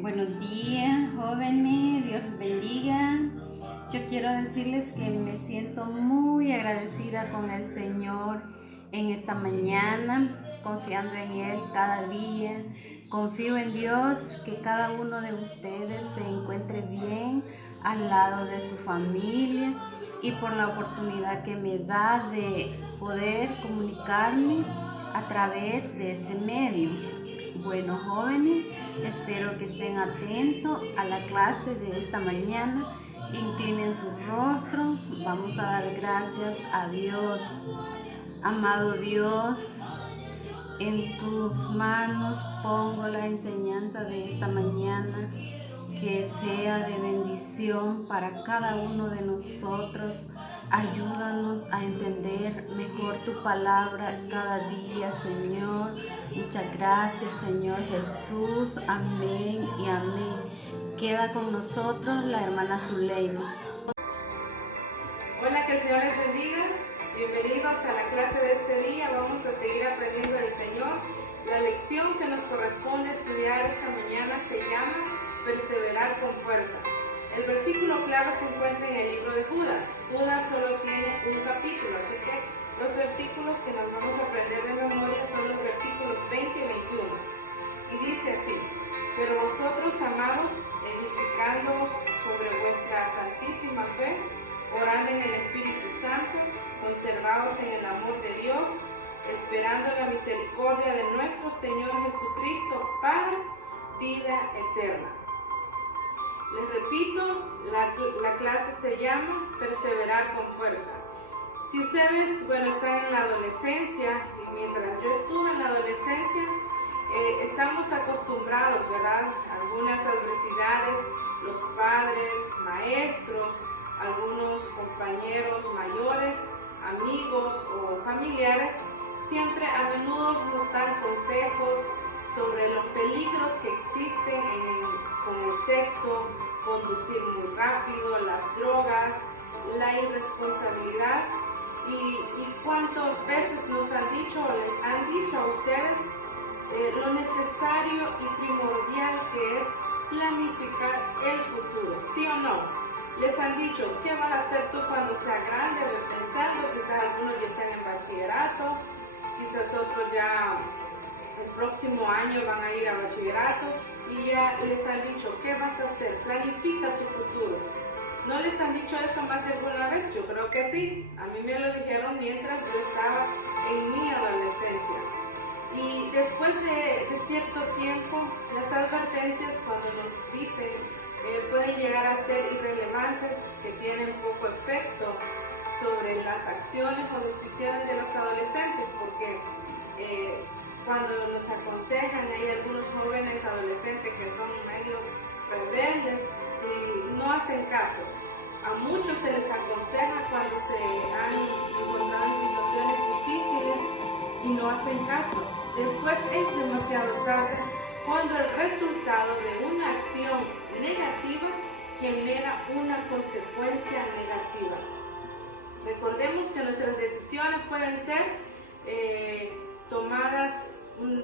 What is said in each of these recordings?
Buenos días, jóvenes, Dios los bendiga. Yo quiero decirles que me siento muy agradecida con el Señor en esta mañana, confiando en Él cada día. Confío en Dios que cada uno de ustedes se encuentre bien al lado de su familia y por la oportunidad que me da de poder comunicarme a través de este medio. Bueno, jóvenes, espero que estén atentos a la clase de esta mañana. Inclinen sus rostros. Vamos a dar gracias a Dios. Amado Dios, en tus manos pongo la enseñanza de esta mañana, que sea de bendición para cada uno de nosotros. Ayúdanos a entender mejor tu palabra cada día, Señor. Muchas gracias, Señor Jesús. Amén y amén. Queda con nosotros la hermana Zuleima. Hola, que el Señor les bendiga. Bienvenidos a la clase de este día. Vamos a seguir aprendiendo del Señor. La lección que nos corresponde estudiar esta mañana se llama Perseverar con fuerza. El versículo clave se encuentra en el libro de Judas. Judas solo tiene un capítulo, así que los versículos que nos vamos a aprender de memoria son los versículos 20 y 21. Y dice así: pero vosotros, amados, edificándoos sobre vuestra santísima fe, orando en el Espíritu Santo, conservaos en el amor de Dios, esperando la misericordia de nuestro Señor Jesucristo para vida eterna. Les repito, la clase se llama Perseverar con fuerza. Si ustedes, están en la adolescencia, y mientras yo estuve en la adolescencia, estamos acostumbrados, ¿verdad?, a algunas adversidades, los padres, maestros, algunos compañeros mayores, amigos o familiares, siempre a menudo nos dan consejos sobre los peligros que existen con el sexo, conducir muy rápido, las drogas, la irresponsabilidad y cuántas veces nos han dicho o les han dicho a ustedes lo necesario y primordial que es planificar el futuro, ¿sí o no? Les han dicho, ¿qué vas a hacer tú cuando seas grande? Ven pensando, quizás algunos ya están en bachillerato, quizás otros ya el próximo año van a ir a bachillerato y ya les han dicho, ¿qué vas a hacer? Planifica tu futuro. ¿No les han dicho eso más de alguna vez? Yo creo que sí. A mí me lo dijeron mientras yo estaba en mi adolescencia. Y después de cierto tiempo, las advertencias cuando nos dicen pueden llegar a ser irrelevantes, que tienen poco efecto sobre las acciones o decisiones de los adolescentes, porque cuando nos aconsejan, hay algunos jóvenes adolescentes que son medio rebeldes y no hacen caso. A muchos se les aconseja cuando se han encontrado en situaciones difíciles y no hacen caso. Después es demasiado tarde cuando el resultado de una acción negativa genera una consecuencia negativa. Recordemos que nuestras decisiones pueden ser tomadas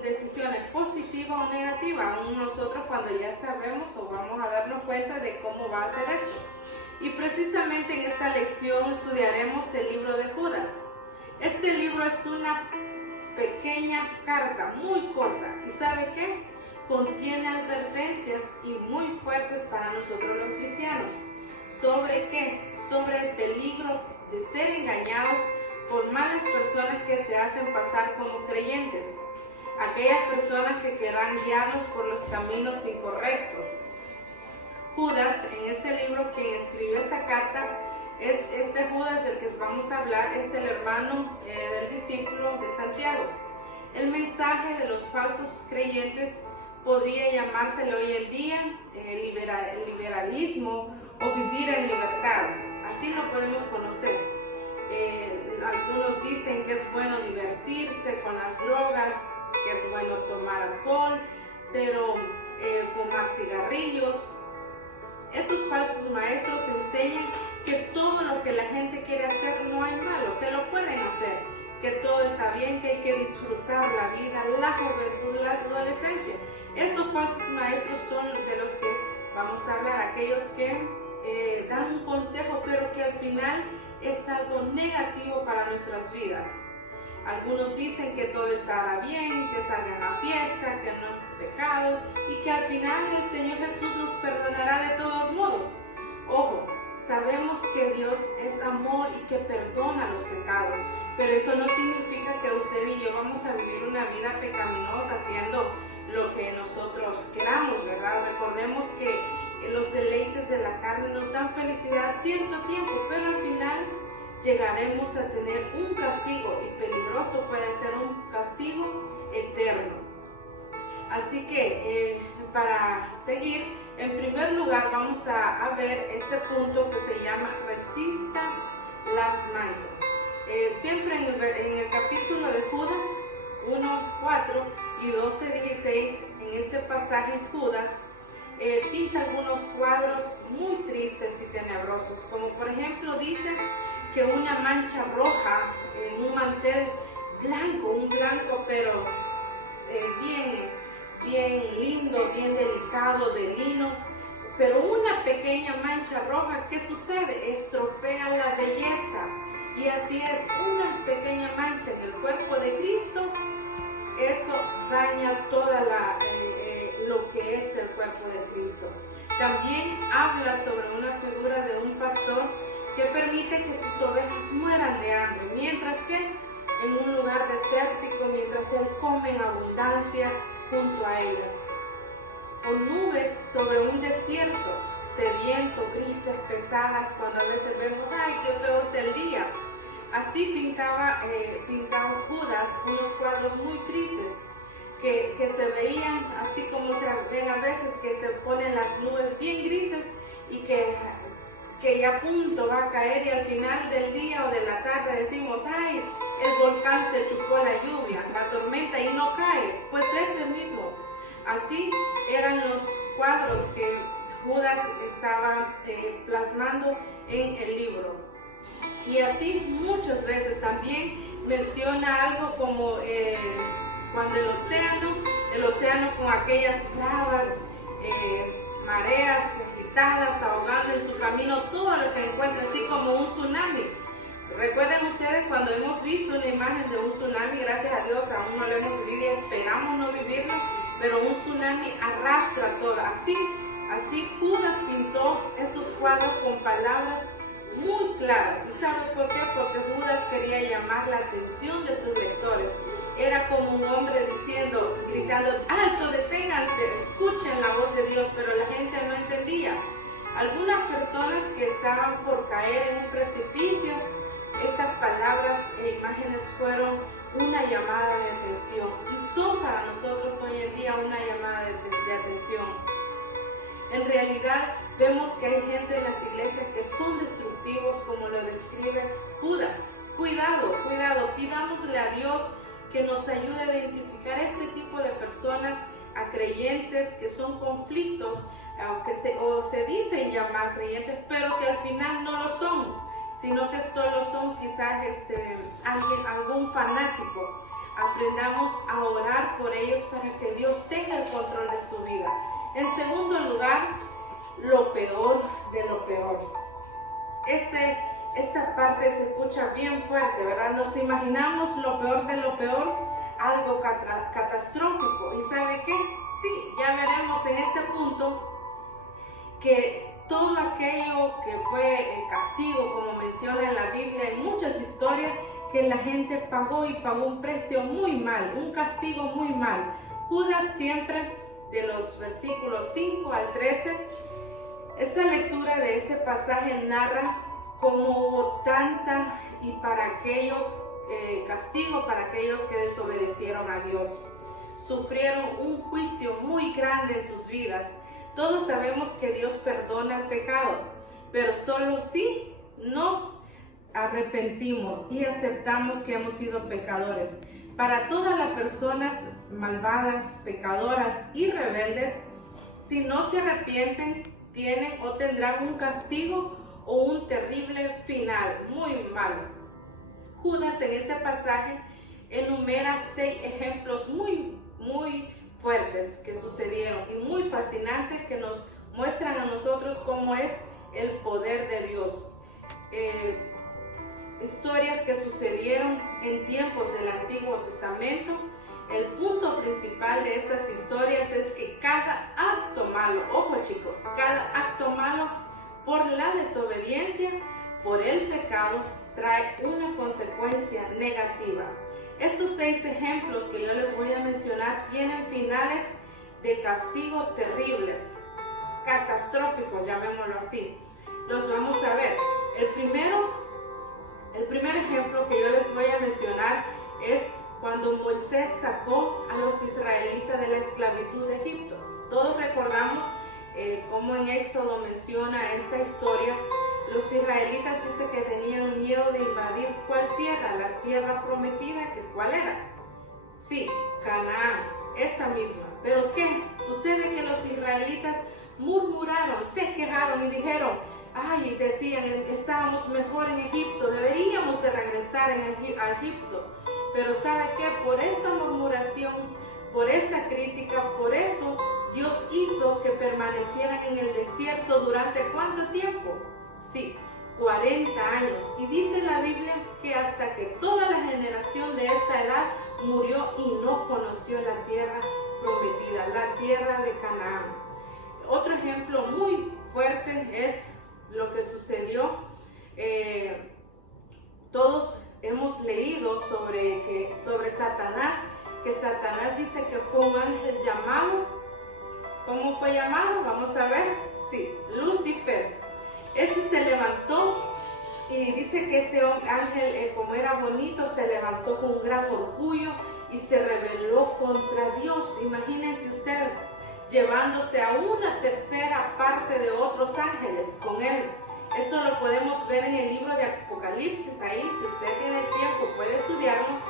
decisiones positivas o negativas, aún nosotros cuando ya sabemos o vamos a darnos cuenta de cómo va a ser esto. Y precisamente en esta lección estudiaremos el libro de Judas. Este libro es una pequeña carta, muy corta, y ¿sabe qué? Contiene advertencias y muy fuertes para nosotros los cristianos. ¿Sobre qué? Sobre el peligro de ser engañados por malas personas que se hacen pasar como creyentes, aquellas personas que querrán guiarnos por los caminos incorrectos. Judas, en este libro, quien escribió esta carta, es este Judas del que vamos a hablar, es el hermano del discípulo de Santiago. El mensaje de los falsos creyentes podría llamárselo hoy en día liberalismo o vivir en libertad, así lo podemos conocer. Algunos dicen que es bueno divertirse con las drogas, que es bueno tomar alcohol, pero fumar cigarrillos. Esos falsos maestros enseñan que todo lo que la gente quiere hacer no hay malo, que lo pueden hacer, que todo está bien, que hay que disfrutar la vida la juventud, la adolescencia. Esos falsos maestros son de los que vamos a hablar, aquellos que dan un consejo, pero que al final es algo negativo para nuestras vidas. Algunos dicen que todo estará bien, que salgan a fiesta, que no es pecado y que al final el Señor Jesús nos perdonará de todos modos. Ojo, sabemos que Dios es amor y que perdona los pecados, pero eso no significa que usted y yo vamos a vivir una vida pecaminosa haciendo lo que nosotros queramos, ¿verdad? Recordemos que los deleites de la carne nos dan felicidad cierto tiempo, pero al final llegaremos a tener un castigo y peligroso puede ser un castigo eterno. Así que para seguir, en primer lugar vamos a ver este punto que se llama resista las manchas. Siempre en el capítulo de Judas 1:4 y 12:16, en este pasaje Judas pinta algunos cuadros muy tristes y tenebrosos, como por ejemplo dice que una mancha roja en un mantel blanco, un blanco pero bien lindo, bien delicado de lino, pero una pequeña mancha roja, ¿qué sucede? Estropea la belleza. Y así es, una pequeña mancha en el cuerpo de Cristo, eso daña toda lo que es el cuerpo de Cristo. También habla sobre una figura de un pastor que permite que sus ovejas mueran de hambre, mientras que en un lugar desértico, mientras él come en abundancia junto a ellas. O nubes sobre un desierto, sediento, grises, pesadas, cuando a veces vemos, ¡ay, qué feo es el día! Así pintaba Judas unos cuadros muy tristes que se veían así como se ven a veces, que se ponen las nubes bien grises y que ya a punto va a caer, y al final del día o de la tarde decimos, ¡ay, el volcán se chupó la lluvia, la tormenta y no cae! Pues ese mismo. Así eran los cuadros que Judas estaba plasmando en el libro. Y así muchas veces también menciona algo como cuando el océano con aquellas bravas mareas agitadas, ahogando en su camino todo lo que encuentra, así como un tsunami. Recuerden ustedes cuando hemos visto una imagen de un tsunami, gracias a Dios aún no lo hemos vivido y esperamos no vivirlo, pero un tsunami arrastra todo. Así Judas pintó esos cuadros con palabras muy claras. ¿Y sabe por qué? Porque Judas quería llamar la atención de sus lectores. Era como un hombre diciendo, gritando, ¡alto, deténganse, escuchen la voz de Dios! Pero la gente no entendía. Algunas personas que estaban por caer en un precipicio, estas palabras e imágenes fueron una llamada de atención y son para nosotros hoy en día una llamada de atención. En realidad vemos que hay gente en las iglesias que son destructivos, como lo describe Judas. Cuidado, pidámosle a Dios que nos ayude a identificar este tipo de personas, a creyentes que son conflictos, o se dicen llamar creyentes, pero que al final no lo son, sino que solo son quizás algún fanático. Aprendamos a orar por ellos para que Dios tenga el control de su vida. En segundo lugar, lo peor de lo peor. Esta parte se escucha bien fuerte, ¿verdad? Nos imaginamos lo peor de lo peor, algo catastrófico. ¿Y sabe qué? Sí, ya veremos en este punto que todo aquello que fue castigo, como menciona en la Biblia, en muchas historias, que la gente pagó un precio muy mal, un castigo muy mal. Judas siempre, de los versículos 5 al 13, esta lectura de este pasaje narra cómo hubo tanta y para aquellos castigo para aquellos que desobedecieron a Dios. Sufrieron un juicio muy grande en sus vidas. Todos sabemos que Dios perdona el pecado, pero solo si nos arrepentimos y aceptamos que hemos sido pecadores. Para todas las personas malvadas, pecadoras y rebeldes, si no se arrepienten, tienen o tendrán un castigo o un terrible final, muy malo. Judas en este pasaje enumera 6 ejemplos muy Testamento, el punto principal de estas historias es que cada acto malo, ojo chicos, cada acto malo por la desobediencia, por el pecado, trae una consecuencia negativa. Estos 6 ejemplos que yo les voy a mencionar tienen finales de castigo terribles, catastróficos, llamémoslo así. Los vamos a ver. El primer ejemplo que yo les voy a mencionar es cuando Moisés sacó a los israelitas de la esclavitud de Egipto. Todos recordamos cómo en Éxodo menciona esta historia. Los israelitas dice que tenían miedo de invadir ¿cuál tierra? La tierra prometida, que ¿cuál era? Sí, Canaán, esa misma. ¿Pero qué? Sucede que los israelitas murmuraron, se quejaron y dijeron, ay, decían, estábamos mejor en Egipto, deberíamos de regresar a Egipto. Pero ¿sabe qué? Por esa murmuración, por esa crítica, por eso Dios hizo que permanecieran en el desierto durante ¿cuánto tiempo? Sí, 40 años. Y dice la Biblia que hasta que toda la generación de esa edad murió y no conoció la tierra prometida, la tierra de Canaán. Otro ejemplo muy fuerte es lo que sucedió. Todos hemos leído sobre Satanás, que Satanás dice que fue un ángel llamado. ¿Cómo fue llamado? Vamos a ver. Sí, Lucifer. Este se levantó y dice que ese ángel, como era bonito, se levantó con gran orgullo y se rebeló contra Dios. Imagínense usted, llevándose a una tercera parte de otros ángeles con él. Esto lo podemos ver en el libro de Apocalipsis, ahí, si usted tiene tiempo puede estudiarlo.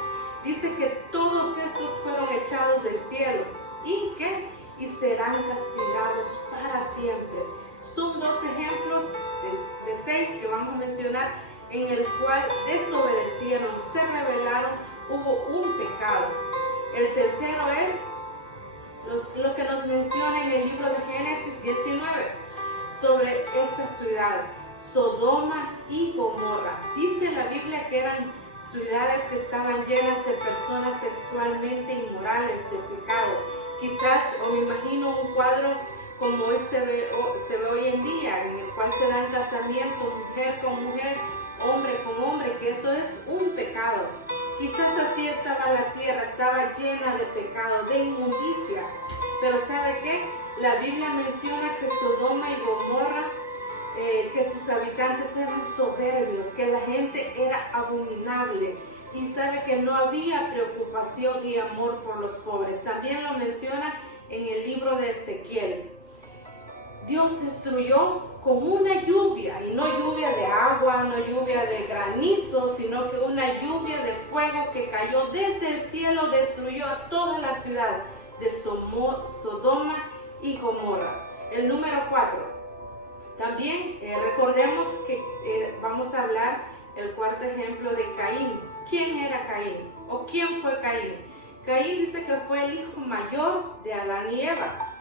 Dice que todos estos fueron echados del cielo y serán castigados para siempre. Son 2 ejemplos de 6 que vamos a mencionar en el cual desobedecieron, se rebelaron, hubo un pecado. El tercero es lo que nos menciona en el libro de Génesis 19 sobre esta ciudad, Sodoma y Gomorra. Dice la Biblia que eran ciudades que estaban llenas de personas sexualmente inmorales, de pecado. Quizás, o me imagino un cuadro como hoy se ve hoy en día, en el cual se dan casamientos, mujer con mujer, hombre con hombre, que eso es un pecado. Quizás así estaba la tierra, estaba llena de pecado, de inmundicia. Pero ¿sabe qué? La Biblia menciona que Sodoma y Gomorra, que sus habitantes eran soberbios, que la gente era abominable. Y sabe que no había preocupación y amor por los pobres. También lo menciona en el libro de Ezequiel. Dios destruyó con una lluvia, y no lluvia de agua, no lluvia de granizo, sino que una lluvia de fuego que cayó desde el cielo, destruyó a toda la ciudad de Sodoma y Gomorra. El número 4. También recordemos que vamos a hablar el cuarto ejemplo de Caín. ¿Quién era Caín? ¿O quién fue Caín? Caín dice que fue el hijo mayor de Adán y Eva.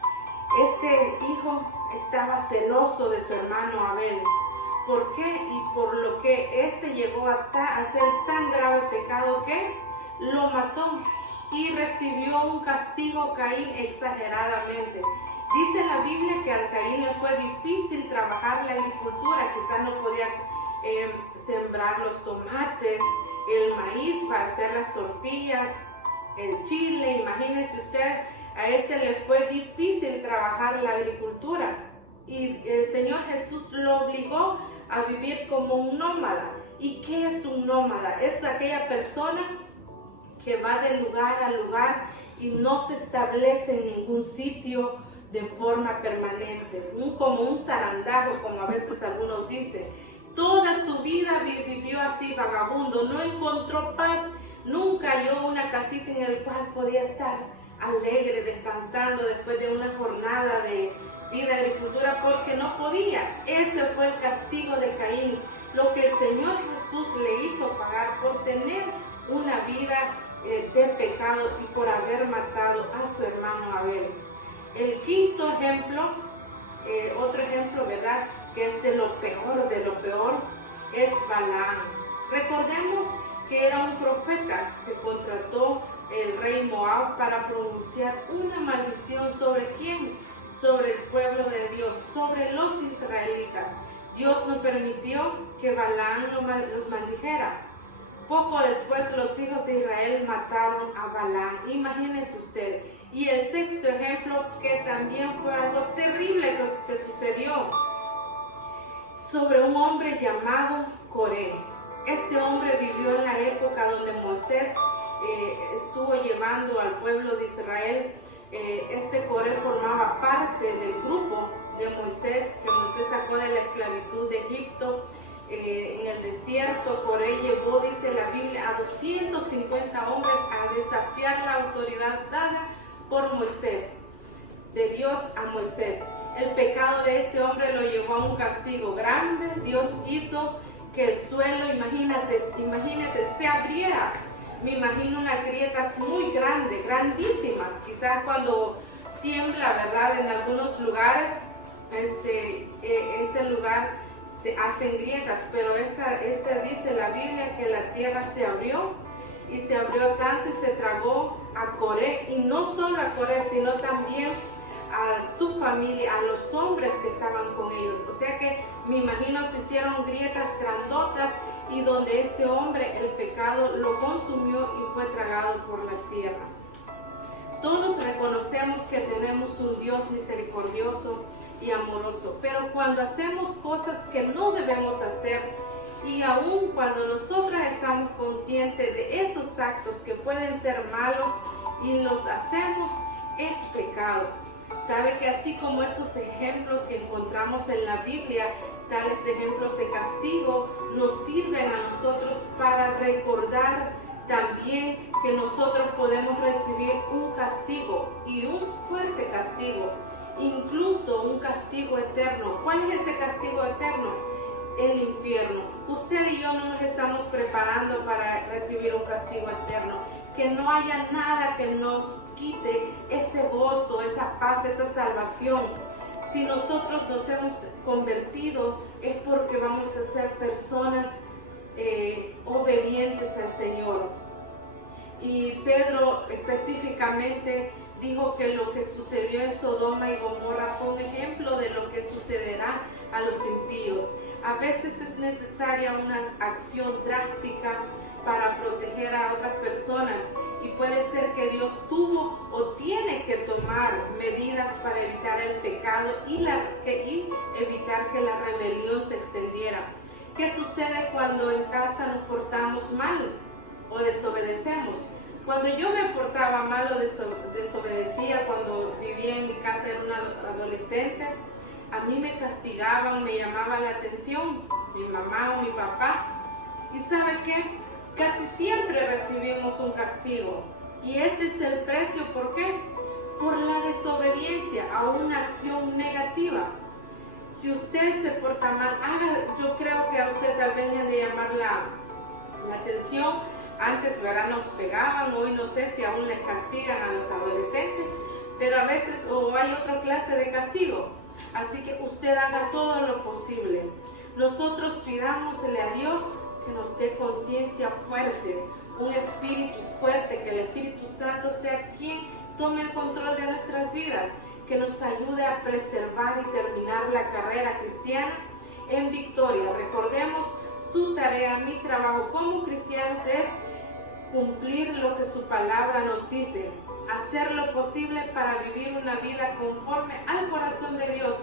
Este hijo estaba celoso de su hermano Abel. ¿Por qué? Y por lo que este llegó a hacer tan grave pecado que lo mató y recibió un castigo Caín exageradamente. Dice la Biblia que a Caín le fue difícil trabajar la agricultura, quizás no podía sembrar los tomates, el maíz para hacer las tortillas, el chile. Imagínese usted, a este le fue difícil trabajar la agricultura y el Señor Jesús lo obligó a vivir como un nómada. ¿Y qué es un nómada? Es aquella persona que va de lugar a lugar y no se establece en ningún sitio de forma permanente, como un zarandajo, como a veces algunos dicen. Toda su vida vivió así vagabundo, no encontró paz, nunca halló una casita en el cual podía estar alegre, descansando después de una jornada de vida de agricultura, porque no podía. Ese fue el castigo de Caín, lo que el Señor Jesús le hizo pagar por tener una vida de pecado y por haber matado a su hermano Abel. El quinto ejemplo, otro ejemplo, ¿verdad?, que es de lo peor, es Balaam. Recordemos que era un profeta que contrató el rey Moab para pronunciar una maldición ¿sobre quién? Sobre el pueblo de Dios, sobre los israelitas. Dios no permitió que Balaam los maldijera. Poco después los hijos de Israel mataron a Balaam, imagínense usted. Y el sexto ejemplo, que también fue algo terrible que sucedió, sobre un hombre llamado Coré. Este hombre vivió en la época donde Moisés estuvo llevando al pueblo de Israel. Este Coré formaba parte del grupo de Moisés, que Moisés sacó de la esclavitud de Egipto. En el desierto, Coré llevó, dice la Biblia, a 250 hombres a desafiar la autoridad dada por Moisés, de Dios a Moisés. El pecado de este hombre lo llevó a un castigo grande. Dios hizo que el suelo, imagínense, se abriera. Me imagino unas grietas muy grandes, grandísimas. Quizás cuando tiembla, ¿verdad? En algunos lugares, ese lugar se hacen grietas, pero esta dice la Biblia que la tierra se abrió, y se abrió tanto y se tragó a Coré, y no solo a Coré, sino también a su familia, a los hombres que estaban con ellos. O sea que me imagino se hicieron grietas grandotas, y donde este hombre, el pecado lo consumió y fue tragado por la tierra. Todos reconocemos que tenemos un Dios misericordioso y amoroso, pero cuando hacemos cosas que no debemos hacer, y aun cuando nosotras estamos conscientes de esos actos que pueden ser malos y los hacemos, es pecado. Sabe que así como esos ejemplos que encontramos en la Biblia, tales ejemplos de castigo, nos sirven a nosotros para recordar también que nosotros podemos recibir un castigo, y un fuerte castigo, incluso un castigo eterno. ¿Cuál es ese castigo eterno? El infierno. Usted y yo no nos estamos preparando para recibir un castigo eterno. Que no haya nada que nos quite ese gozo, esa paz, esa salvación. Si nosotros nos hemos convertido, es porque vamos a ser personas obedientes al Señor. Y Pedro específicamente dijo que lo que sucedió en Sodoma y Gomorra fue un ejemplo de lo que sucederá a los impíos. A veces es necesaria una acción drástica para proteger a otras personas, y puede ser que Dios tuvo o tiene que tomar medidas para evitar el pecado y evitar que la rebelión se extendiera. ¿Qué sucede cuando en casa nos portamos mal o desobedecemos? Cuando yo me portaba mal o desobedecía, cuando vivía en mi casa, era una adolescente, a mí me castigaban, me llamaban la atención, mi mamá o mi papá. ¿Y sabe qué? Casi siempre recibimos un castigo. Y ese es el precio. ¿Por qué? Por la desobediencia a una acción negativa. Si usted se porta mal, yo creo que a usted tal vez le han de llamar la atención. Antes, ¿verdad?, nos pegaban, hoy no sé si aún les castigan a los adolescentes, pero a veces hay otra clase de castigo. Así que usted haga todo lo posible. Nosotros pidámosle a Dios que nos dé conciencia fuerte, un espíritu fuerte, que el Espíritu Santo sea quien tome el control de nuestras vidas, que nos ayude a preservar y terminar la carrera cristiana en victoria. Recordemos su tarea, mi trabajo como cristianos es cumplir lo que su palabra nos dice, hacer lo posible para vivir una vida conforme al corazón de Dios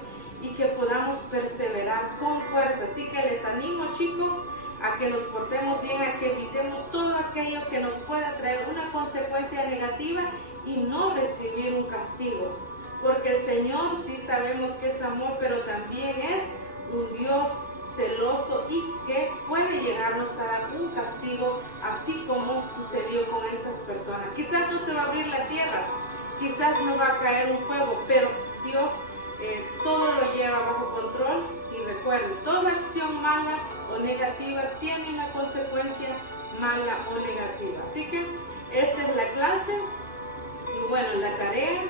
y que podamos perseverar con fuerza. Así que les animo, chicos, a que nos portemos bien, a que evitemos todo aquello que nos pueda traer una consecuencia negativa y no recibir un castigo. Porque el Señor sí sabemos que es amor, pero también es un Dios celoso y que puede llegarnos a dar un castigo, así como sucedió con esas personas. Quizás no se va a abrir la tierra, quizás no va a caer un fuego, pero Dios todo lo lleva bajo control. Y recuerden, toda acción mala o negativa tiene una consecuencia mala o negativa. Así que esta es la clase, y bueno, la tarea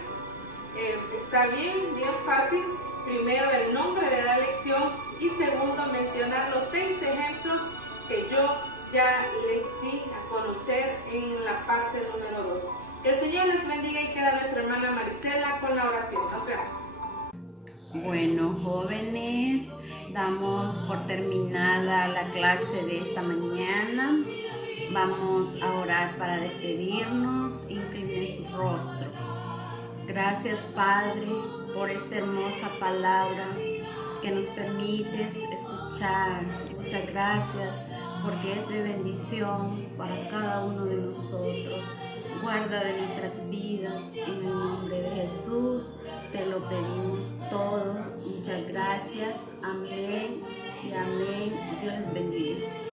está bien fácil. Primero, el nombre de la lección, y segundo, mencionar los 6 ejemplos que yo ya les di a conocer en la parte número 2. Que el Señor les bendiga y queda nuestra hermana Marisela con la oración. Nos vemos. Bueno, jóvenes, damos por terminada la clase de esta mañana. Vamos a orar para despedirnos. Inclinen su rostro. Gracias, Padre, por esta hermosa palabra que nos permites escuchar. Muchas gracias porque es de bendición para cada uno de nosotros. Guarda de nuestras vidas en el nombre de Jesús. Te lo pedimos todo. Muchas gracias. Amén y amén. Dios les bendiga.